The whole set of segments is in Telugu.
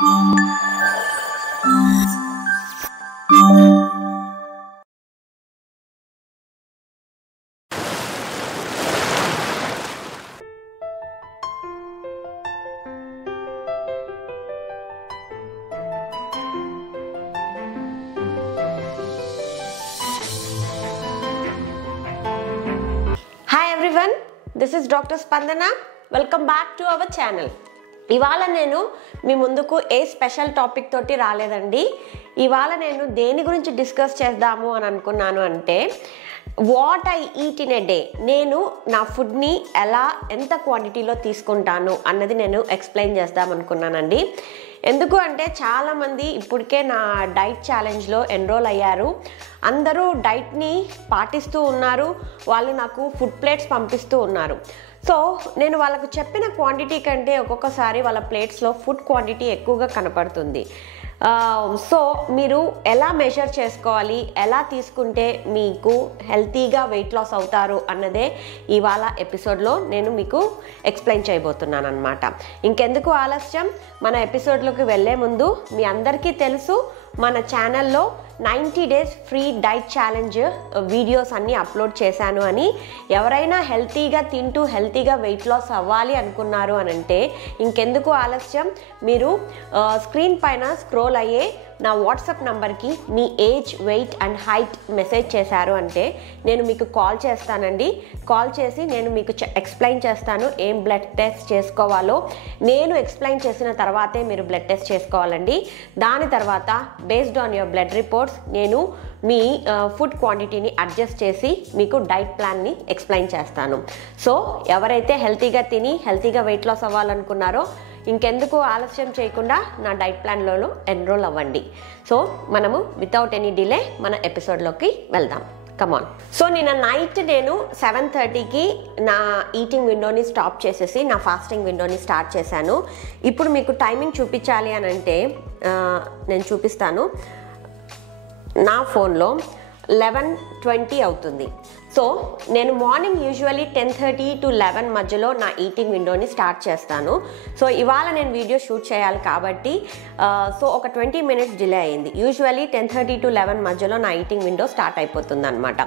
Hi everyone, this is Dr. Spandana. Welcome back to our channel. ఇవాళ నేను మీ ముందుకు ఏ స్పెషల్ టాపిక్ తోటి రాలేదండి. ఇవాళ నేను దేని గురించి డిస్కస్ చేద్దాము అని అనుకున్నాను అంటే what I eat in a day. నేను నా ఫుడ్ని ఎంత క్వాంటిటీలో తీసుకుంటాను అన్నది నేను ఎక్స్ప్లెయిన్ చేద్దాం అనుకున్నానండి. ఎందుకు అంటే చాలామంది ఇప్పటికే నా డైట్ ఛాలెంజ్లో ఎన్రోల్ అయ్యారు. అందరూ డైట్ని పాటిస్తూ ఉన్నారు. వాళ్ళు నాకు ఫుడ్ ప్లేట్స్ పంపిస్తూ ఉన్నారు. సో నేను వాళ్ళకు చెప్పిన క్వాంటిటీ కంటే ఒక్కొక్కసారి వాళ్ళ ప్లేట్స్లో ఫుడ్ క్వాంటిటీ ఎక్కువగా కనపడుతుంది. సో మీరు ఎలా మెజర్ చేసుకోవాలి, ఎలా తీసుకుంటే మీకు హెల్తీగా వెయిట్ లాస్ అవుతారు అన్నదే ఇవాళ ఎపిసోడ్లో నేను మీకు ఎక్స్ప్లెయిన్ చేయబోతున్నాను అనమాట. ఇంకెందుకు ఆలస్యం, మన ఎపిసోడ్లోకి వెళ్ళే ముందు మీ అందరికీ తెలుసు మన ఛానల్లో 90 days free diet challenge videos అన్నీ అప్లోడ్ చేశాను అని. ఎవరైనా హెల్తీగా తింటూ హెల్తీగా వెయిట్ లాస్ అవ్వాలి అనుకున్నారు అని అంటే ఇంకెందుకు ఆలస్యం, మీరు స్క్రీన్ పైన స్క్రోల్ అయ్యే నా వాట్సాప్ నంబర్కి మీ age, weight and height message చేశారు అంటే నేను మీకు కాల్ చేస్తానండి. కాల్ చేసి నేను మీకు ఎక్స్ప్లెయిన్ చేస్తాను ఏం బ్లడ్ టెస్ట్ చేసుకోవాలో. నేను ఎక్స్ప్లెయిన్ చేసిన తర్వాతే మీరు బ్లడ్ టెస్ట్ చేసుకోవాలండి. దాని తర్వాత based on your blood reports నేను మీ ఫుడ్ క్వాంటిటీని అడ్జస్ట్ చేసి మీకు డైట్ ప్లాన్ని ఎక్స్ప్లెయిన్ చేస్తాను. సో ఎవరైతే హెల్తీగా తిని హెల్తీగా వెయిట్ లాస్ అవ్వాలనుకున్నారో ఇంకెందుకు ఆలస్యం చేయకుండా నా డైట్ ప్లాన్లో ఎన్రోల్ అవ్వండి. సో మనము వితౌట్ ఎనీ డిలే మన ఎపిసోడ్లోకి వెళ్దాం. కమాన్. సో నిన్న నైట్ నేను 7:30కి నా ఈటింగ్ విండోని స్టాప్ చేసేసి నా ఫాస్టింగ్ విండోని స్టార్ట్ చేశాను. ఇప్పుడు మీకు టైమింగ్ చూపించాలి అని అంటే నేను చూపిస్తాను. నా ఫోన్లో 11:20 అవుతుంది. సో నేను మార్నింగ్ యూజువల్లీ 10:30 to 11 మధ్యలో నా ఈటింగ్ విండోని స్టార్ట్ చేస్తాను. సో ఇవాళ నేను వీడియో షూట్ చేయాలి కాబట్టి సో ఒక 20 minutes డిలే అయింది. యూజువల్లీ 10:30 to 11 మధ్యలో నా ఈటింగ్ విండో స్టార్ట్ అయిపోతుంది అనమాట.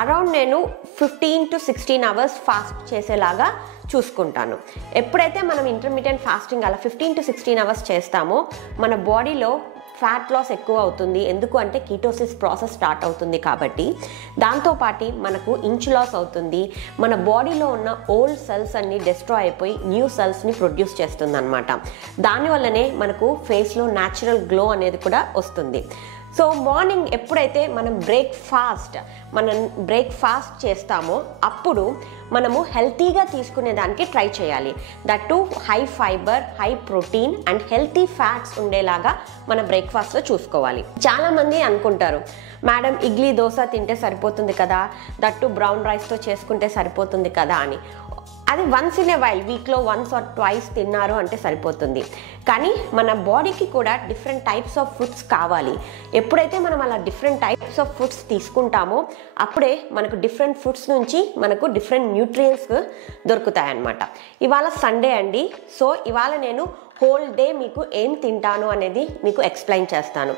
అరౌండ్ నేను 15 to 16 hours ఫాస్ట్ చేసేలాగా చూసుకుంటాను. ఎప్పుడైతే మనం ఇంటర్మీడియట్ ఫాస్టింగ్ అలా 15 to 16 hours చేస్తామో మన బాడీలో ఫ్యాట్ లాస్ ఎక్కువ అవుతుంది. ఎందుకు అంటే కీటోసిస్ ప్రాసెస్ స్టార్ట్ అవుతుంది కాబట్టి. దాంతోపాటు మనకు ఇంచ్ లాస్ అవుతుంది. మన బాడీలో ఉన్న ఓల్డ్ సెల్స్ అన్ని డిస్ట్రాయ్ అయిపోయి న్యూ సెల్స్ని ప్రొడ్యూస్ చేస్తుంది అనమాట. దానివల్లనే మనకు ఫేస్లో న్యాచురల్ గ్లో అనేది కూడా వస్తుంది. సో మార్నింగ్ ఎప్పుడైతే మనం బ్రేక్ఫాస్ట్ చేస్తామో అప్పుడు మనము హెల్తీగా తీసుకునే దానికి ట్రై చేయాలి. That to high fibre, high protein and healthy fats ఉండేలాగా మన బ్రేక్ఫాస్ట్లో చూసుకోవాలి. చాలామంది అనుకుంటారు మేడం ఇడ్లీ దోశ తింటే సరిపోతుంది కదా, దట్ టు బ్రౌన్ రైస్తో చేసుకుంటే సరిపోతుంది కదా అని. అది వన్స్ ఇన్ ఏ వైల్, వీక్లో వన్స్ ఆర్ ట్వైస్ తిన్నారు అంటే సరిపోతుంది. కానీ మన బాడీకి కూడా డిఫరెంట్ టైప్స్ ఆఫ్ ఫుడ్స్ కావాలి. ఎప్పుడైతే మనం అలా డిఫరెంట్ టైప్స్ ఆఫ్ ఫుడ్స్ తీసుకుంటామో అప్పుడే మనకు డిఫరెంట్ ఫుడ్స్ నుంచి మనకు డిఫరెంట్ న్యూట్రియంట్స్ దొరుకుతాయన్నమాట. ఇవాళ సండే అండి. సో ఇవాళ నేను హోల్ డే మీకు ఏం తింటాను అనేది మీకు ఎక్స్ప్లెయిన్ చేస్తాను.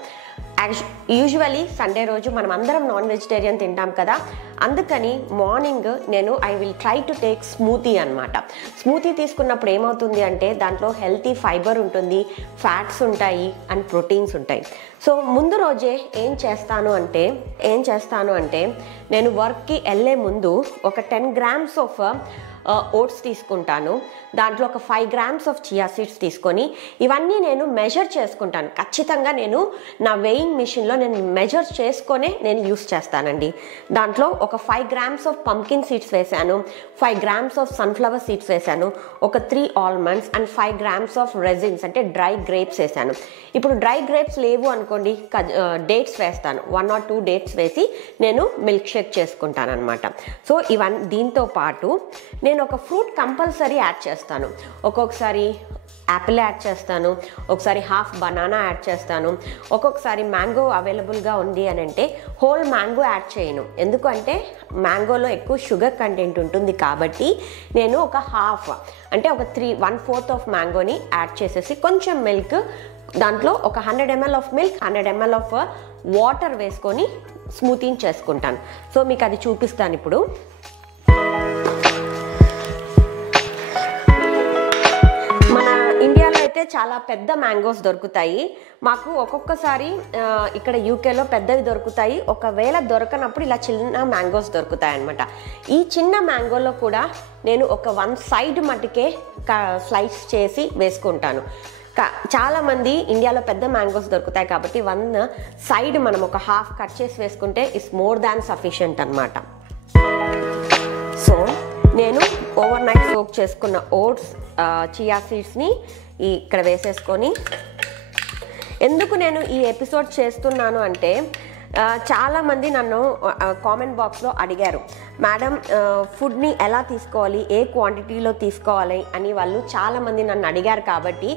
యూజువలీ సండే రోజు మనం అందరం నాన్ వెజిటేరియన్ తింటాం కదా, అందుకని మార్నింగ్ నేను I will try to take smoothie అనమాట. స్మూతీ తీసుకున్నప్పుడు ఏమవుతుంది అంటే దాంట్లో హెల్తీ ఫైబర్ ఉంటుంది, ఫ్యాట్స్ ఉంటాయి అండ్ ప్రోటీన్స్ ఉంటాయి. సో ముందు రోజే ఏం చేస్తాను అంటే నేను వర్క్కి వెళ్ళే ముందు ఒక 10 grams ఆఫ్ ఓట్స్ తీసుకుంటాను. దాంట్లో ఒక 5 grams ఆఫ్ చియా సీడ్స్ తీసుకొని ఇవన్నీ నేను మెజర్ చేసుకుంటాను. ఖచ్చితంగా నేను నా వెయింగ్ మిషన్లో నేను మెజర్ చేసుకొనే నేను యూస్ చేస్తానండి. దాంట్లో ఒక 5 grams ఆఫ్ పంకిన్ సీడ్స్ వేసాను, 5 grams ఆఫ్ సన్ఫ్లవర్ సీడ్స్ వేసాను, ఒక 3 almonds and 5 grams of resins అంటే డ్రై గ్రేప్స్ వేసాను. ఇప్పుడు డ్రై గ్రేప్స్ లేవు అనుకోండి, డేట్స్ వేస్తాను. 1 or 2 డేట్స్ వేసి నేను మిల్క్ షేక్ చేసుకుంటాను అనమాట. సో దీంతో పాటు నేను ఒక ఫ్రూట్ కంపల్సరీ యాడ్ చేస్తాను. ఒక్కొక్కసారి యాపిల్ యాడ్ చేస్తాను, ఒకసారి హాఫ్ బనానా యాడ్ చేస్తాను, ఒక్కొక్కసారి మ్యాంగో అవైలబుల్గా ఉంది అని అంటే హోల్ మ్యాంగో యాడ్ చేయను. ఎందుకంటే మ్యాంగోలో ఎక్కువ షుగర్ కంటెంట్ ఉంటుంది కాబట్టి నేను ఒక హాఫ్ అంటే ఒక 1/4 ఆఫ్ మ్యాంగోని యాడ్ చేసేసి కొంచెం మిల్క్ దాంట్లో ఒక 100 ml of milk, 100 ml of water వేసుకొని స్మూతీని చేసుకుంటాను. సో మీకు అది చూపిస్తాను ఇప్పుడు. మన ఇండియాలో అయితే చాలా పెద్ద మ్యాంగోస్ దొరుకుతాయి. మాకు ఒక్కొక్కసారి ఇక్కడ యూకేలో పెద్దవి దొరుకుతాయి. ఒకవేళ దొరకనప్పుడు ఇలా చిన్న మ్యాంగోస్ దొరుకుతాయి అన్నమాట. ఈ చిన్న మ్యాంగోలో కూడా నేను ఒక 1 సైడ్ మట్టుకే స్లైస్ చేసి వేసుకుంటాను. చాలామంది ఇండియాలో పెద్ద మ్యాంగోస్ దొరుకుతాయి కాబట్టి 1 సైడ్ మనం ఒక హాఫ్ కట్ చేసి వేసుకుంటే ఇట్స్ మోర్ దాన్ సఫిషియంట్ అనమాట. సో నేను ఓవర్ నైట్ సోక్ చేసుకున్న ఓట్స్, చియా సీడ్స్ని ఇక్కడ వేసేసుకొని, ఎందుకు నేను ఈ ఎపిసోడ్ చేస్తున్నాను అంటే చాలామంది నన్ను కామెంట్ బాక్స్లో అడిగారు, మేడం ఫుడ్ని ఎలా తీసుకోవాలి, ఏ క్వాంటిటీలో తీసుకోవాలి అని వాళ్ళు చాలామంది నన్ను అడిగారు. కాబట్టి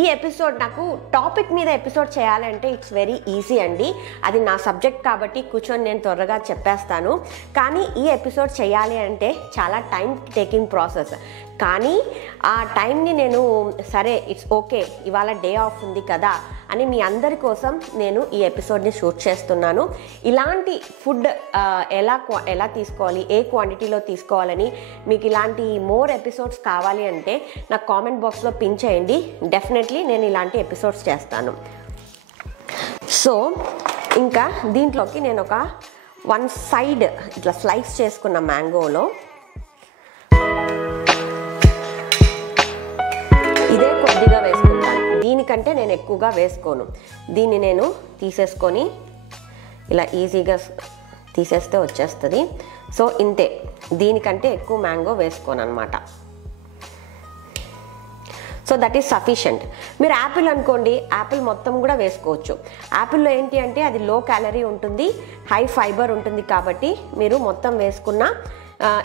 ఈ ఎపిసోడ్ నాకు టాపిక్ మీద ఎపిసోడ్ చేయాలంటే ఇట్స్ వెరీ ఈజీ అండి. అది నా సబ్జెక్ట్ కాబట్టి కూర్చొని నేను త్వరగా చెప్పేస్తాను. కానీ ఈ ఎపిసోడ్ చేయాలి అంటే చాలా టైం టేకింగ్ ప్రాసెస్. కానీ ఆ టైంని నేను సరే ఇట్స్ ఓకే ఇవాళ డే ఆఫ్ ఉంది కదా అని మీ అందరి కోసం నేను ఈ ఎపిసోడ్ని షూట్ చేస్తున్నాను. ఇలాంటి ఫుడ్ ఎలా తీసుకోవాలి, ఏ క్వాంటిటీలో తీసుకోవాలని మీకు ఇలాంటి మోర్ ఎపిసోడ్స్ కావాలి అంటే నాకు కామెంట్ బాక్స్లో పిన్ చేయండి. డెఫినెట్లీ నేను ఇలాంటి ఎపిసోడ్స్ చేస్తాను. సో ఇంకా దీంట్లోకి నేను ఒక 1 సైడ్ ఇట్లా స్లైస్ చేసుకున్న మ్యాంగోలో ఇదే కొద్దిగా వేసుకుంటాను. దీనికంటే నేను ఎక్కువగా వేసుకోను. దీన్ని నేను తీసేసుకొని ఇలా ఈజీగా తీసేస్తే వచ్చేస్తుంది. సో ఇంతే, దీనికంటే ఎక్కువ మ్యాంగో వేసుకోను అనమాట. So that is sufficient. మీరు యాపిల్ అనుకోండి, యాపిల్ మొత్తం కూడా వేసుకోవచ్చు. యాపిల్లో ఏంటి అంటే అది లో క్యాలరీ ఉంటుంది, హై ఫైబర్ ఉంటుంది కాబట్టి మీరు మొత్తం వేసుకున్న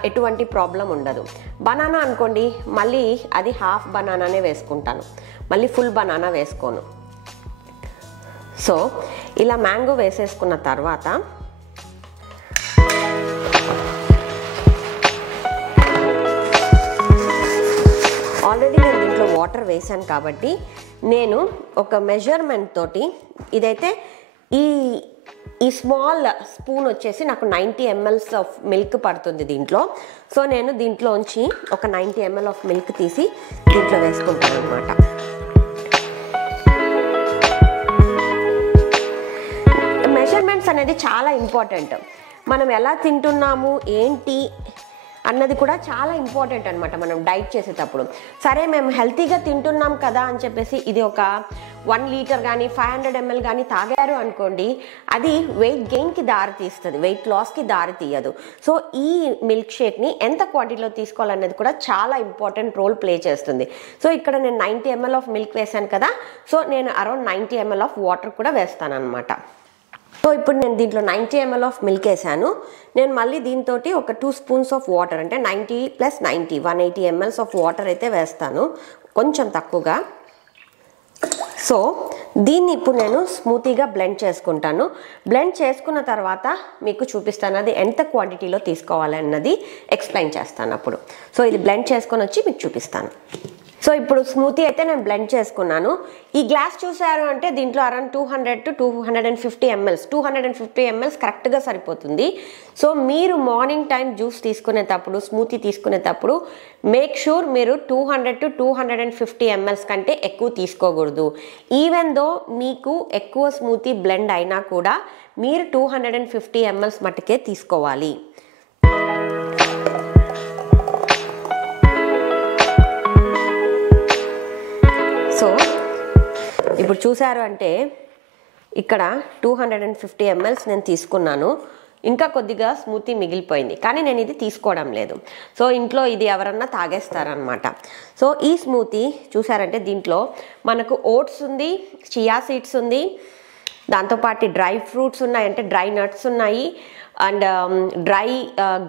ఎటువంటి ప్రాబ్లం ఉండదు. బనానా అనుకోండి, మళ్ళీ అది హాఫ్ బనానానే వేసుకుంటాను, మళ్ళీ ఫుల్ బనానా వేసుకోను. సో ఇలా మ్యాంగో వేసేసుకున్న తర్వాత ఆల్రెడీ నేను దీంట్లో వాటర్ వేసాను కాబట్టి నేను ఒక మెజర్మెంట్ తోటి, ఇదైతే ఈ స్మాల్ స్పూన్ వచ్చేసి నాకు 90 ml ఆఫ్ మిల్క్ పడుతుంది దీంట్లో. సో నేను దీంట్లోంచి ఒక 90 ml ఆఫ్ మిల్క్ తీసి దీంట్లో వేసుకుంటాను అనమాట. మెజర్మెంట్స్ అనేది చాలా ఇంపార్టెంట్. మనం ఎలా తింటున్నాము ఏంటి అన్నది కూడా చాలా ఇంపార్టెంట్ అనమాట మనం డైట్ చేసేటప్పుడు. సరే మేము హెల్తీగా తింటున్నాం కదా అని చెప్పేసి ఇది ఒక 1 లీటర్ కానీ 500 ml కానీ తాగారు అనుకోండి, అది వెయిట్ గెయిన్కి దారి తీస్తుంది, వెయిట్ లాస్కి దారి తీయదు. సో ఈ మిల్క్ షేక్ని ఎంత క్వాంటిటీలో తీసుకోవాలనేది కూడా చాలా ఇంపార్టెంట్ రోల్ ప్లే చేస్తుంది. సో ఇక్కడ నేను 90 ml ఆఫ్ మిల్క్ వేసాను కదా, సో నేను అరౌండ్ 90 ml ఆఫ్ వాటర్ కూడా వేస్తాను అనమాట. సో ఇప్పుడు నేను దీంట్లో 90 ml ఆఫ్ మిల్క్ వేసాను. నేను మళ్ళీ దీంతో ఒక 2 స్పూన్స్ ఆఫ్ వాటర్, అంటే 90 + 90 180 ml ఆఫ్ వాటర్ అయితే వేస్తాను, కొంచెం తక్కువగా. సో దీన్ని ఇప్పుడు నేను స్మూతీగా బ్లెండ్ చేసుకుంటాను. బ్లెండ్ చేసుకున్న తర్వాత మీకు చూపిస్తాను అది ఎంత క్వాంటిటీలో తీసుకోవాలి అన్నది ఎక్స్ప్లెయిన్ చేస్తాను అప్పుడు. సో ఇది బ్లెండ్ చేసుకొని వచ్చి మీకు చూపిస్తాను. సో ఇప్పుడు స్మూతీ అయితే నేను బ్లెండ్ చేసుకున్నాను. ఈ గ్లాస్ చూసారు అంటే దీంట్లో అరౌండ్ 200 to 250 ml 250 ml కరెక్ట్గా సరిపోతుంది. సో మీరు మార్నింగ్ టైం జ్యూస్ తీసుకునేటప్పుడు, స్మూతీ తీసుకునేటప్పుడు మేక్ షూర్ మీరు 200 to 250 ml కంటే ఎక్కువ తీసుకోకూడదు. ఈవెన్ దో మీకు ఎక్కువ స్మూతీ బ్లెండ్ అయినా కూడా మీరు 250 ml మట్టుకే తీసుకోవాలి. సో ఇప్పుడు చూసారు అంటే ఇక్కడ 250 ml నేను తీసుకున్నాను. ఇంకా కొద్దిగా స్మూతీ మిగిలిపోయింది, కానీ నేను ఇది తీసుకోవడం లేదు. సో ఇంట్లో ఇది ఎవరన్నా తాగేస్తారనమాట. సో ఈ స్మూతీ చూసారంటే దీంట్లో మనకు ఓట్స్ ఉంది, చియా సీడ్స్ ఉంది, దాంతోపాటు డ్రై ఫ్రూట్స్ ఉన్నాయి, అంటే డ్రై నట్స్ ఉన్నాయి, అండ్ డ్రై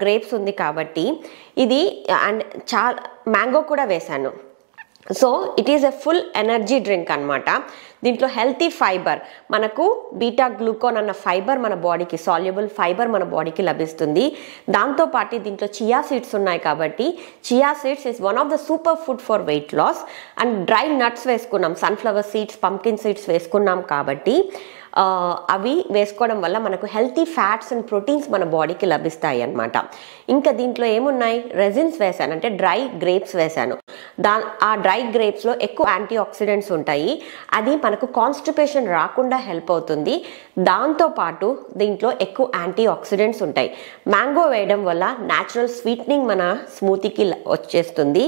గ్రేప్స్ ఉంది. కాబట్టి ఇది అండ్ చాలా మ్యాంగో కూడా వేశాను. So it is a full energy drink అనమాట. దీంట్లో హెల్తీ ఫైబర్, మనకు బీటా గ్లూకోన్ అన్న ఫైబర్ మన బాడీకి, సాల్యుబుల్ ఫైబర్ మన బాడీకి లభిస్తుంది. దాంతోపాటు దీంట్లో చియా సీడ్స్ ఉన్నాయి కాబట్టి chia seeds is one of the super food for weight loss. And dry nuts వేసుకున్నాం, సన్ఫ్లవర్ సీడ్స్, పంకిన్ సీడ్స్ వేసుకున్నాం కాబట్టి అవి వేసుకోవడం వల్ల మనకు హెల్తీ ఫ్యాట్స్ అండ్ ప్రోటీన్స్ మన బాడీకి లభిస్తాయి అన్నమాట. ఇంకా దీంట్లో ఏమున్నాయి, రెజిన్స్ వేసాను, అంటే డ్రై గ్రేప్స్ వేసాను. ఆ డ్రై గ్రేప్స్లో ఎక్కువ యాంటీ ఆక్సిడెంట్స్ ఉంటాయి, అది మనకు కాన్స్టిపేషన్ రాకుండా హెల్ప్ అవుతుంది. దాంతోపాటు దీంట్లో ఎక్కువ యాంటీ ఆక్సిడెంట్స్ ఉంటాయి. మ్యాంగో వేయడం వల్ల న్యాచురల్ స్వీట్నింగ్ మన స్మూతీకి వచ్చేస్తుంది.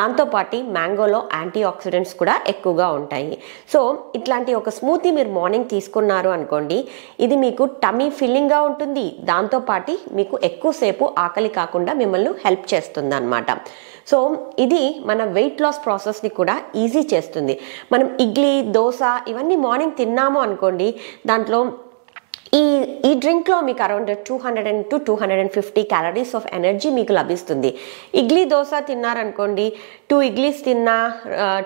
దాంతోపాటు మ్యాంగోలో యాంటీ ఆక్సిడెంట్స్ కూడా ఎక్కువగా ఉంటాయి. సో ఇట్లాంటి ఒక స్మూతీ మీరు మార్నింగ్ తీసుకున్నారు అనుకోండి, ఇది మీకు టమీ ఫిల్లింగ్గా ఉంటుంది. దాంతోపాటు మీకు ఎక్కువసేపు ఆకలి కాకుండా మిమ్మల్ని హెల్ప్ చేస్తుంది అన్నమాట. సో ఇది మన వెయిట్ లాస్ ప్రాసెస్ని కూడా ఈజీ చేస్తుంది. మనం ఇడ్లీ, దోశ ఇవన్నీ మార్నింగ్ తిన్నాము అనుకోండి, దాంట్లో ఈ డ్రింక్లో మీకు around 200 to 250 calories of energy మీకు లభిస్తుంది. ఇడ్లీ దోశ తిన్నారనుకోండి, 2 ఇడ్లీస్ తిన్నా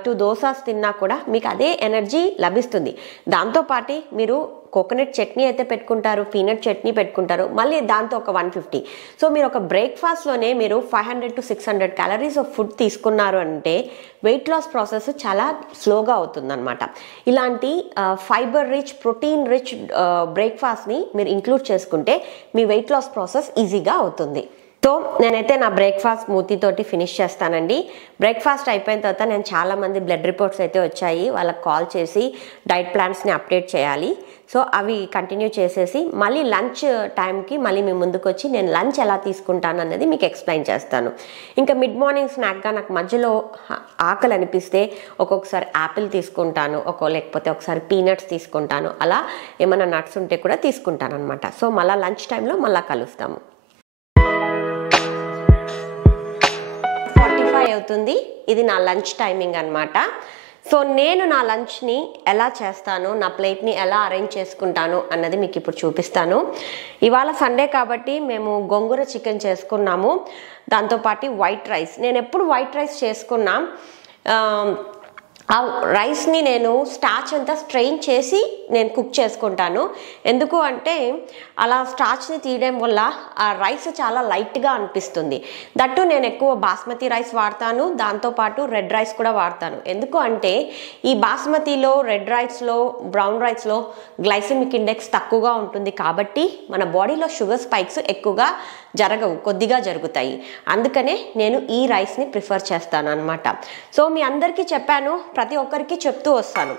2 దోసాస్ తిన్నా కూడా మీకు అదే ఎనర్జీ లభిస్తుంది. దాంతోపాటు మీరు కోకోనట్ చట్నీ అయితే పెట్టుకుంటారు, పీనట్ చట్నీ పెట్టుకుంటారు, మళ్ళీ దాంతో ఒక 150. సో మీరు ఒక బ్రేక్ఫాస్ట్లోనే మీరు 500 to 600 క్యాలరీస్ ఆఫ్ ఫుడ్ తీసుకున్నారు అంటే వెయిట్ లాస్ ప్రాసెస్ చాలా స్లోగా అవుతుందన్నమాట. ఇలాంటి ఫైబర్ రిచ్, ప్రోటీన్ రిచ్ బ్రేక్ఫాస్ట్ని మీరు ఇంక్లూడ్ చేసుకుంటే మీ వెయిట్ లాస్ ప్రాసెస్ ఈజీగా అవుతుంది. సో నేనైతే నా బ్రేక్ఫాస్ట్ స్మూతీ తోటి ఫినిష్ చేస్తానండి. బ్రేక్ఫాస్ట్ అయిపోయిన తర్వాత నేను చాలామంది బ్లడ్ రిపోర్ట్స్ అయితే వచ్చాయి, వాళ్ళకి కాల్ చేసి డైట్ ప్లాన్స్ని అప్డేట్ చేయాలి. సో అవి కంటిన్యూ చేసేసి మళ్ళీ లంచ్ టైంకి మళ్ళీ మీ ముందుకు వచ్చి నేను లంచ్ ఎలా తీసుకుంటాను అన్నది మీకు ఎక్స్ప్లెయిన్ చేస్తాను. ఇంకా మిడ్ మార్నింగ్ స్నాక్గా నాకు మధ్యలో ఆకలి అనిపిస్తే ఒక్కొక్కసారి యాపిల్ తీసుకుంటాను, లేకపోతే ఒకసారి పీనట్స్ తీసుకుంటాను, అలా ఏమైనా నట్స్ ఉంటే కూడా తీసుకుంటాను అనమాట. సో మళ్ళీ లంచ్ టైంలో మళ్ళీ కలుస్తాము. 45 అవుతుంది, ఇది నా లంచ్ టైమింగ్ అనమాట. సో నేను నా లంచ్ని ఎలా చేస్తాను, నా ప్లేట్ని ఎలా అరేంజ్ చేసుకుంటాను అన్నది మీకు ఇప్పుడు చూపిస్తాను. ఇవాళ సండే కాబట్టి మేము గోంగూర చికెన్ చేసుకున్నాము, దాంతోపాటు వైట్ రైస్. నేను ఎప్పుడు వైట్ రైస్ చేసుకున్నా ఆ రైస్ని నేను స్టార్చ్ అంతా స్ట్రెయిన్ చేసి నేను కుక్ చేసుకుంటాను. ఎందుకు అంటే అలా స్టార్చ్ని తీయడం వల్ల ఆ రైస్ చాలా లైట్గా అనిపిస్తుంది. దట్టు నేను ఎక్కువ బాస్మతి రైస్ వాడతాను, దాంతోపాటు రెడ్ రైస్ కూడా వాడతాను. ఎందుకు అంటే ఈ బాస్మతిలో, రెడ్ రైస్లో, బ్రౌన్ రైస్లో గ్లైసెమిక్ ఇండెక్స్ తక్కువగా ఉంటుంది కాబట్టి మన బాడీలో షుగర్ స్పైక్స్ ఎక్కువగా జరగవు, కొద్దిగా జరుగుతాయి. అందుకనే నేను ఈ రైస్ని ప్రిఫర్ చేస్తాను అనమాట. సో మీ అందరికీ చెప్పాను, ప్రతి ఒక్కరికి చెప్తూ వస్తాను.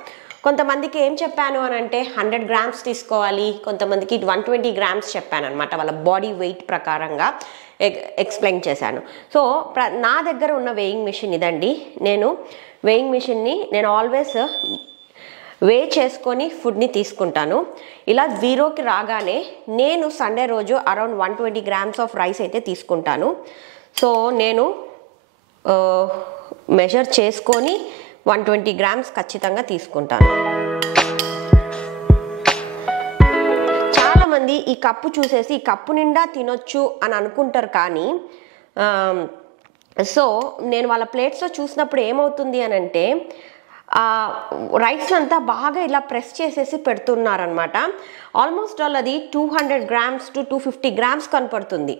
కొంతమందికి ఏం చెప్పాను అని అంటే 100 grams తీసుకోవాలి, కొంతమందికి 120 grams చెప్పాను అనమాట. వాళ్ళ బాడీ వెయిట్ ప్రకారంగా ఎక్స్ప్లెయిన్ చేశాను. సో నా దగ్గర ఉన్న వెయింగ్ మిషన్ ఇదండి. నేను వెయింగ్ మిషన్ని నేను ఆల్వేస్ వే చేసుకొని ఫుడ్ని తీసుకుంటాను. ఇలా 0కి రాగానే నేను సండే రోజు అరౌండ్ 120 grams ఆఫ్ రైస్ అయితే తీసుకుంటాను. సో నేను మెజర్ చేసుకొని 120 grams ఖచ్చితంగా తీసుకుంటాను. చాలామంది ఈ కప్పు చూసేసి ఈ కప్పు నిండా తినొచ్చు అని అనుకుంటారు, కానీ సో నేను వాళ్ళ ప్లేట్స్లో చూసినప్పుడు ఏమవుతుంది అని అంటే రైస్ అంతా బాగా ఇలా ప్రెస్ చేసేసి పెడుతున్నారనమాట. ఆల్మోస్ట్ ఆల్ అది 200 grams to 250 grams కనపడుతుంది.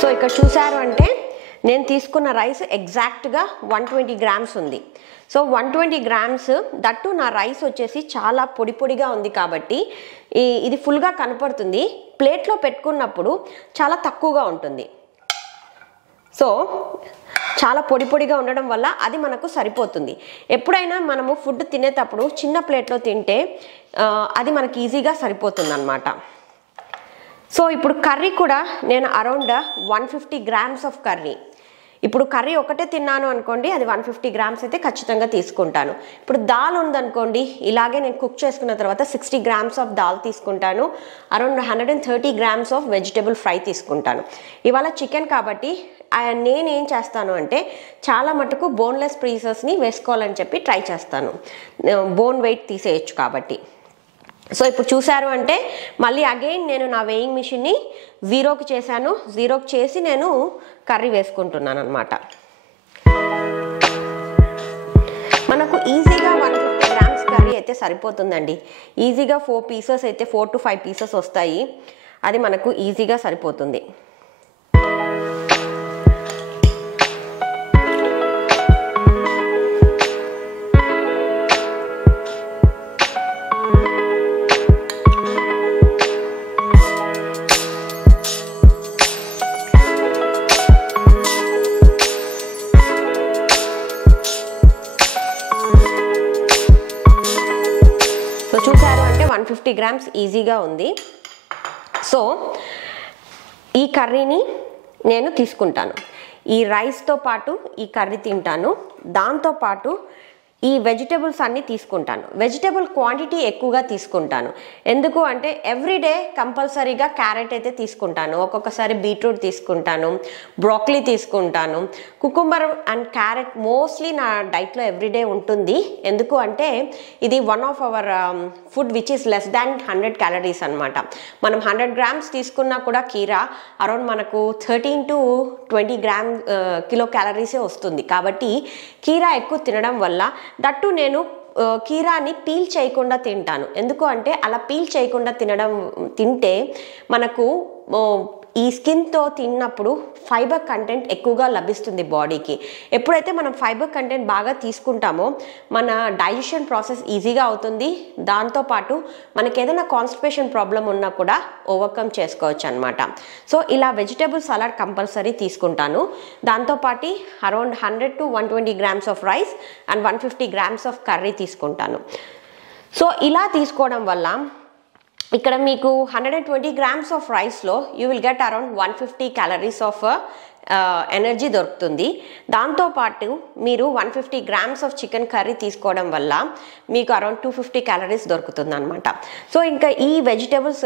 సో ఇక్కడ చూసారు అంటే నేను తీసుకున్న రైస్ ఎగ్జాక్ట్గా 120 grams ఉంది. సో 120 grams, దట్టు నా రైస్ వచ్చేసి చాలా పొడి పొడిగా ఉంది కాబట్టి ఇది ఫుల్గా కనపడుతుంది. ప్లేట్లో పెట్టుకున్నప్పుడు చాలా తక్కువగా ఉంటుంది. సో చాలా పొడి పొడిగా ఉండడం వల్ల అది మనకు సరిపోతుంది. ఎప్పుడైనా మనము ఫుడ్ తినేటప్పుడు చిన్న ప్లేట్లో తింటే అది మనకి ఈజీగా సరిపోతుంది అన్నమాట. సో ఇప్పుడు కర్రీ కూడా నేను అరౌండ్ 150 grams ఆఫ్ కర్రీ, ఇప్పుడు కర్రీ ఒకటే తిన్నాను అనుకోండి, అది 150 grams అయితే ఖచ్చితంగా తీసుకుంటాను. ఇప్పుడు దాల్ ఉందనుకోండి, ఇలాగే నేను కుక్ చేసుకున్న తర్వాత 60 grams ఆఫ్ దాల్ తీసుకుంటాను, around 130 grams of vegetable fry తీసుకుంటాను. ఇవాళ చికెన్ కాబట్టి నేనేం చేస్తాను అంటే చాలా మటుకు బోన్లెస్ పీసెస్ని వేసుకోవాలని చెప్పి ట్రై చేస్తాను, బోన్ వెయిట్ తీసేయచ్చు కాబట్టి. సో ఇప్పుడు చూసారు అంటే మళ్ళీ అగైన్ నేను నా వెయింగ్ మిషన్ని 0కి చేశాను. 0కి చేసి నేను కర్రీ వేసుకుంటున్నాను అనమాట. మనకు ఈజీగా 150 గ్రామ్స్ కర్రీ అయితే సరిపోతుందండి. ఈజీగా 4 పీసెస్ అయితే 4 to 5 పీసెస్ వస్తాయి. అది మనకు ఈజీగా సరిపోతుంది. చూసారు అంటే 150 గ్రామ్స్ ఈజీగా ఉంది. సో ఈ కర్రీని నేను తీసుకుంటాను. ఈ రైస్తో పాటు ఈ కర్రీ తింటాను. దాంతోపాటు ఈ వెజిటేబుల్స్ అన్నీ తీసుకుంటాను. వెజిటేబుల్ క్వాంటిటీ ఎక్కువగా తీసుకుంటాను. ఎందుకు అంటే ఎవ్రీడే కంపల్సరీగా క్యారెట్ అయితే తీసుకుంటాను. ఒక్కొక్కసారి బీట్రూట్ తీసుకుంటాను, బ్రోకలీ తీసుకుంటాను. కుకుంబర్ అండ్ క్యారెట్ మోస్ట్లీ నా డైట్లో ఎవ్రీడే ఉంటుంది. ఎందుకు అంటే ఇది one of our food which is less than 100 calories అనమాట. మనం 100 గ్రామ్స్ తీసుకున్నా కూడా కీరా అరౌండ్ మనకు 13 to 20 కిలో క్యాలరీసే వస్తుంది. కాబట్టి కీరా ఎక్కువ తినడం వల్ల దట్టు నేను కీరాని పీల్ చేయకుండా తింటాను. ఎందుకు అంటే అలా పీల్ చేయకుండా తింటే మనకు ఈ స్కిన్తో తిన్నప్పుడు ఫైబర్ కంటెంట్ ఎక్కువగా లభిస్తుంది బాడీకి. ఎప్పుడైతే మనం ఫైబర్ కంటెంట్ బాగా తీసుకుంటామో మన డైజెషన్ ప్రాసెస్ ఈజీగా అవుతుంది. దాంతోపాటు మనకి ఏదైనా కాన్స్టిపేషన్ ప్రాబ్లం ఉన్నా కూడా ఓవర్కమ్ చేసుకోవచ్చు అనమాట. సో ఇలా వెజిటేబుల్ సలాడ్ కంపల్సరీ తీసుకుంటాను. దాంతోపాటు around 100 to 120 grams of rice and 150 grams of curry తీసుకుంటాను. సో ఇలా తీసుకోవడం వల్ల ఇక్కడ మీకు 120 గ్రామ్స్ ఆఫ్ రైస్లో you will get around 150 calories of energy దొరుకుతుంది. దాంతోపాటు మీరు 150 గ్రామ్స్ ఆఫ్ చికెన్ కర్రీ తీసుకోవడం వల్ల మీకు అరౌండ్ 250 క్యాలరీస్ దొరుకుతుంది అనమాట. సో ఇంకా ఈ వెజిటేబుల్స్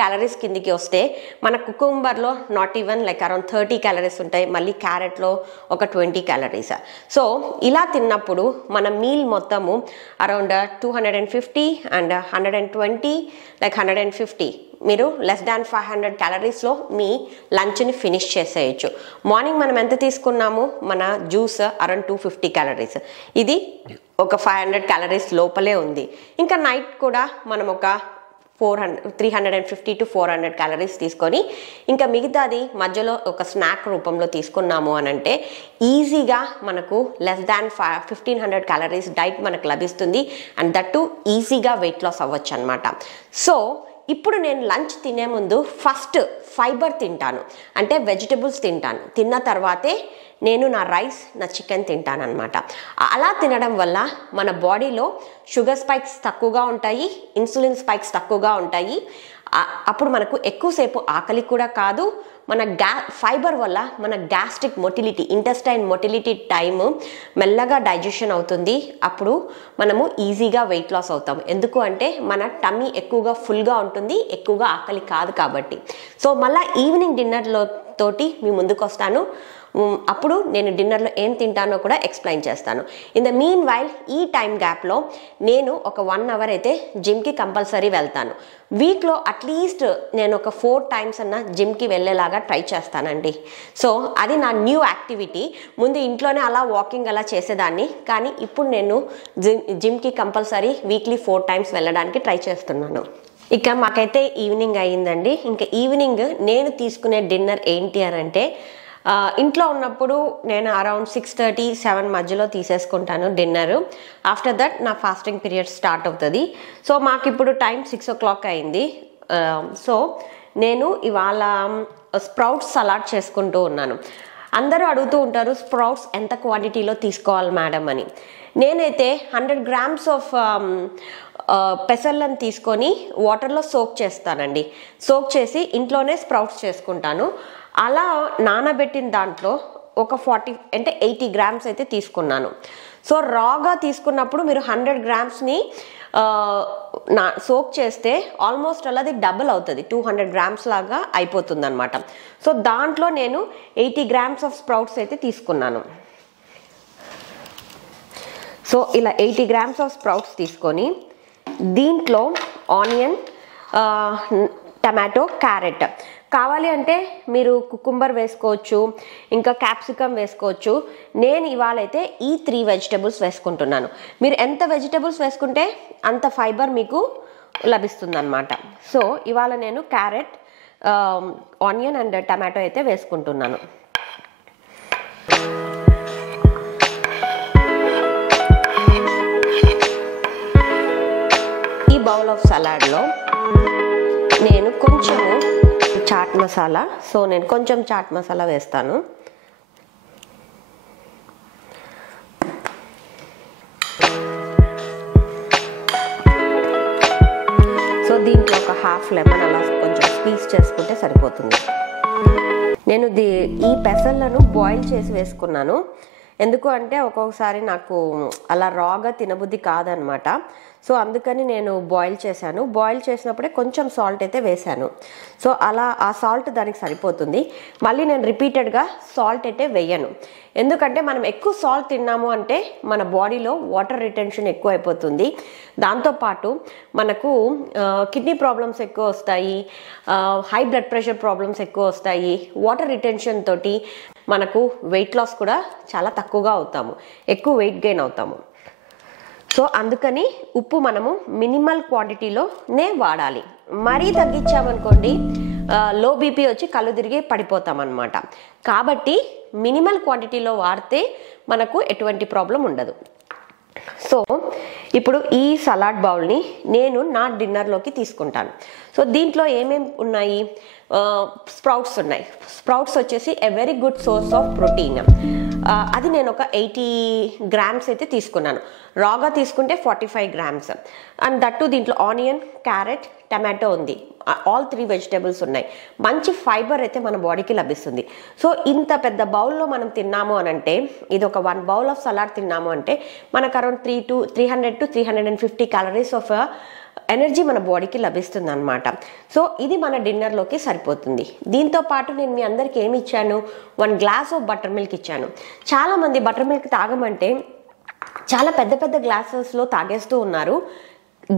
క్యాలరీస్ కిందికి వస్తే మన కుకుంబర్లో not even like around 30 calories ఉంటాయి. మళ్ళీ క్యారెట్లో ఒక 20 క్యాలరీస్. సో ఇలా తిన్నప్పుడు మన మీల్ మొత్తము అరౌండ్ 250 అండ్ 120 లైక్ 150 మీరు లెస్ దాన్ 500 క్యాలరీస్లో మీ లంచ్ని ఫినిష్ చేసేయచ్చు. మార్నింగ్ మనం ఎంత తీసుకున్నాము, మన జ్యూస్ అరౌండ్ 250 క్యాలరీస్, ఇది ఒక 500 క్యాలరీస్ లోపలే ఉంది. ఇంకా నైట్ కూడా మనం ఒక 350 to 400 క్యాలరీస్ తీసుకొని ఇంకా మిగతాది మధ్యలో ఒక స్నాక్ రూపంలో తీసుకున్నాము అని అంటే ఈజీగా మనకు లెస్ దాన్ 1500 క్యాలరీస్ డైట్ మనకు లభిస్తుంది. అండ్ దట్ టు ఈజీగా వెయిట్ లాస్ అవ్వచ్చు అనమాట. సో ఇప్పుడు నేను లంచ్ తినే ముందు ఫస్ట్ ఫైబర్ తింటాను, అంటే వెజిటబుల్స్ తింటాను. తిన్న తర్వాతే నేను నా రైస్, నా చికెన్ తింటాను అనమాట. అలా తినడం వల్ల మన బాడీలో షుగర్ స్పైక్స్ తక్కువగా ఉంటాయి, ఇన్సులిన్ స్పైక్స్ తక్కువగా ఉంటాయి. అప్పుడు మనకు ఎక్కువసేపు ఆకలి కూడా కాదు. మన ఫైబర్ వల్ల మన gastric motility, intestine motility time మెల్లగా డైజెషన్ అవుతుంది. అప్పుడు మనము ఈజీగా వెయిట్ లాస్ అవుతాం. ఎందుకు అంటే మన టమ్మీ ఎక్కువగా ఫుల్గా ఉంటుంది, ఎక్కువగా ఆకలి కాదు కాబట్టి. సో మళ్ళీ ఈవినింగ్ డిన్నర్లో తోటి మీ ముందుకు వస్తాను. అప్పుడు నేను డిన్నర్లో ఏం తింటానో కూడా ఎక్స్ప్లెయిన్ చేస్తాను. ఇన్ ద మీన్ వైల్ ఈ టైం గ్యాప్లో నేను ఒక 1 hour అయితే జిమ్కి కంపల్సరీ వెళ్తాను. వీక్లో అట్లీస్ట్ నేను ఒక 4 times అన్న జిమ్కి వెళ్ళేలాగా ట్రై చేస్తానండి. సో అది నా న్యూ యాక్టివిటీ. ముందు ఇంట్లోనే అలా వాకింగ్ అలా చేసేదాన్ని, కానీ ఇప్పుడు నేను జిమ్కి కంపల్సరీ వీక్లీ 4 times వెళ్ళడానికి ట్రై చేస్తున్నాను. ఇక మాకైతే ఈవినింగ్ అయ్యిందండి. ఇంకా ఈవినింగ్ నేను తీసుకునే డిన్నర్ ఏంటి అని అంటే ఇంట్లో ఉన్నప్పుడు నేను అరౌండ్ 6:30, 7 మధ్యలో తీసేసుకుంటాను డిన్నరు. ఆఫ్టర్ దట్ నా ఫాస్టింగ్ పీరియడ్ స్టార్ట్ అవుతుంది. సో మాకు ఇప్పుడు టైం 6 o'clock అయింది. సో నేను ఇవాళ స్ప్రౌట్స్ సలాడ్ చేసుకుంటూ ఉన్నాను. అందరూ అడుగుతూ ఉంటారు స్ప్రౌట్స్ ఎంత క్వాంటిటీలో తీసుకోవాలి మేడం అని. నేనైతే 100 grams ఆఫ్ పెసర్లను తీసుకొని వాటర్లో సోక్ చేస్తానండి. సోక్ చేసి ఇంట్లోనే స్ప్రౌట్స్ చేసుకుంటాను. అలా నానబెట్టిన దాంట్లో ఒక 40 అంటే 80 grams అయితే తీసుకున్నాను. సో రాగా తీసుకున్నప్పుడు మీరు 100 grams-ని సోక్ చేస్తే ఆల్మోస్ట్ అలాది డబుల్ అవుతుంది, 200 grams లాగా అయిపోతుంది అనమాట. సో దాంట్లో నేను 80 grams ఆఫ్ స్ప్రౌట్స్ అయితే తీసుకున్నాను. సో ఇలా 80 grams ఆఫ్ స్ప్రౌట్స్ తీసుకొని దీంట్లో ఆనియన్, టమాటో, క్యారెట్. కావాలి అంటే మీరు కుకుంబర్ వేసుకోవచ్చు, ఇంకా క్యాప్సికమ్ వేసుకోవచ్చు. నేను ఇవాళ అయితే ఈ 3 వెజిటబుల్స్ వేసుకుంటున్నాను. మీరు ఎంత వెజిటబుల్స్ వేసుకుంటే అంత ఫైబర్ మీకు లభిస్తుంది అన్నమాట. సో ఇవాళ నేను క్యారెట్, ఆనియన్ అండ్ టమాటో అయితే వేసుకుంటున్నాను. ఈ బౌల్ ఆఫ్ సలాడ్లో నేను కొంచెము చాట్ మసాలా, సో నేను కొంచెం చాట్ మసాలా వేస్తాను. సో దీంట్లో ఒక హాఫ్ లెమన్ అలా కొంచెం స్క్వీజ్ చేసుకుంటే సరిపోతుంది. నేను ఈ పెసర్లను బాయిల్ చేసి వేసుకున్నాను. ఎందుకు అంటే ఒక్కొక్కసారి నాకు అలా రాగా తినబుద్ధి కాదనమాట. సో అందుకని నేను బాయిల్ చేశాను. బాయిల్ చేసినప్పుడే కొంచెం సాల్ట్ అయితే వేశాను. సో అలా ఆ సాల్ట్ దానికి సరిపోతుంది. మళ్ళీ నేను రిపీటెడ్గా సాల్ట్ అయితే వేయను. ఎందుకంటే మనం ఎక్కువ సాల్ట్ తిన్నాము అంటే మన బాడీలో వాటర్ రిటెన్షన్ ఎక్కువ అయిపోతుంది. దాంతోపాటు మనకు కిడ్నీ ప్రాబ్లమ్స్ ఎక్కువ వస్తాయి, హై బ్లడ్ ప్రెషర్ ప్రాబ్లమ్స్ ఎక్కువ వస్తాయి. వాటర్ రిటెన్షన్ తోటి మనకు వెయిట్ లాస్ కూడా చాలా తక్కువగా అవుతాము, ఎక్కువ వెయిట్ గెయిన్ అవుతాము. సో అందుకని ఉప్పు మనము మినిమల్ క్వాంటిటీలోనే వాడాలి. మరీ తగ్గించామనుకోండి లో బీపీ వచ్చి కళ్ళు తిరిగి పడిపోతాం అన్నమాట. కాబట్టి మినిమల్ క్వాంటిటీలో వాడితే మనకు ఎటువంటి ప్రాబ్లం ఉండదు. సో ఇప్పుడు ఈ సలాడ్ బౌల్ని నేను నా డిన్నర్లోకి తీసుకుంటాను. సో దీంట్లో ఏమేమి ఉన్నాయి? స్ప్రౌట్స్ ఉన్నాయి. స్ప్రౌట్స్ వచ్చేసి a very good source of protein. అది నేను ఒక 80 గ్రామ్స్ అయితే తీసుకున్నాను. రాగా తీసుకుంటే 45 గ్రామ్స్. అండ్ దట్టు దీంట్లో ఆనియన్, క్యారెట్, టమాటో ఉంది. ఆల్ 3 వెజిటేబుల్స్ ఉన్నాయి. మంచి ఫైబర్ అయితే మన బాడీకి లభిస్తుంది. సో ఇంత పెద్ద బౌల్లో మనం తిన్నాము అని అంటే, ఇది ఒక 1 బౌల్ ఆఫ్ సలాడ్ తిన్నాము అంటే మనకు around 300 to 350 calories of energy మన బాడీకి లభిస్తుంది అనమాట. సో ఇది మన డిన్నర్లోకి సరిపోతుంది. దీంతో పాటు నేను మీ అందరికి ఏమి ఇచ్చాను? 1 గ్లాస్ ఆఫ్ బటర్ మిల్క్ ఇచ్చాను. చాలామంది బటర్ మిల్క్ తాగమంటే చాలా పెద్ద పెద్ద గ్లాసెస్లో తాగేస్తూ ఉన్నారు.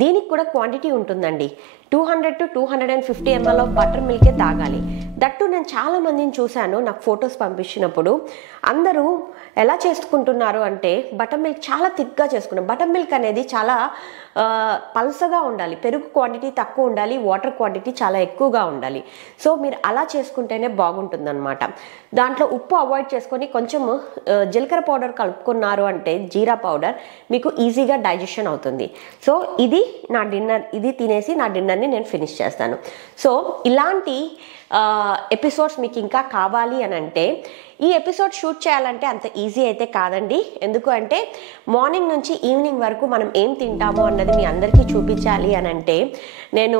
దీనికి కూడా క్వాంటిటీ ఉంటుందండి. 200 to 250 ml ఆఫ్ బటర్ మిల్కే తాగాలి. దట్టు నేను చాలా మందిని చూశాను నాకు ఫొటోస్ పంపించినప్పుడు. అందరూ ఎలా చేసుకుంటున్నారు అంటే బటర్ మిల్క్ చాలా థిక్గా చేసుకున్నారు. బటర్ మిల్క్ అనేది చాలా పల్సగా ఉండాలి, పెరుగు క్వాంటిటీ తక్కువ ఉండాలి, వాటర్ క్వాంటిటీ చాలా ఎక్కువగా ఉండాలి. సో మీరు అలా చేసుకుంటేనే బాగుంటుందన్నమాట. దాంట్లో ఉప్పు అవాయిడ్ చేసుకొని కొంచెము జీలకర్ర పౌడర్ కలుపుకున్నారు అంటే, జీరా పౌడర్, మీకు ఈజీగా డైజెషన్ అవుతుంది. సో ఇది నా డిన్నర్. ఇది తినేసి నా డిన్నర్ని నేను ఫినిష్ చేస్తాను. సో ఇలాంటి ఎపిసోడ్స్ మీకు ఇంకా కావాలి అని అంటే, ఈ ఎపిసోడ్ షూట్ చేయాలంటే అంత ఈజీ అయితే కాదండి. ఎందుకు అంటే మార్నింగ్ నుంచి ఈవినింగ్ వరకు మనం ఏం తింటామో అన్నది మీ అందరికీ చూపించాలి అని అంటే నేను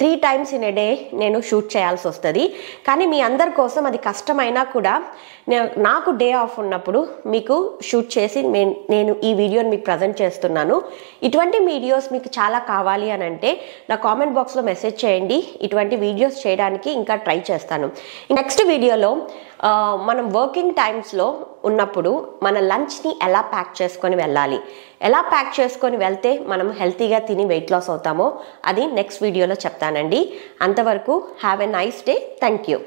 3 times ఇన్ ఎ డే నేను షూట్ చేయాల్సి వస్తుంది. కానీ మీ అందరి కోసం అది కష్టమైనా కూడా నాకు డే ఆఫ్ ఉన్నప్పుడు మీకు షూట్ చేసి నేను ఈ వీడియోని మీకు ప్రజెంట్ చేస్తున్నాను. ఇటువంటి వీడియోస్ మీకు చాలా కావాలి అని అంటే నా కామెంట్ బాక్స్లో మెసేజ్ చేయండి. ఇటువంటి వీడియోస్ చేయడానికి ఇంకా ట్రై చేస్తాను. నెక్స్ట్ వీడియోలో మనం వర్కింగ్ టైమ్స్లో ఉన్నప్పుడు మన లంచ్ని ఎలా ప్యాక్ చేసుకొని వెళ్ళాలి, ఎలా ప్యాక్ చేసుకొని వెళ్తే మనం హెల్తీగా తిని వెయిట్ లాస్ అవుతామో అది నెక్స్ట్ వీడియోలో చెప్తానండి. అంతవరకు have a nice day. Thank you.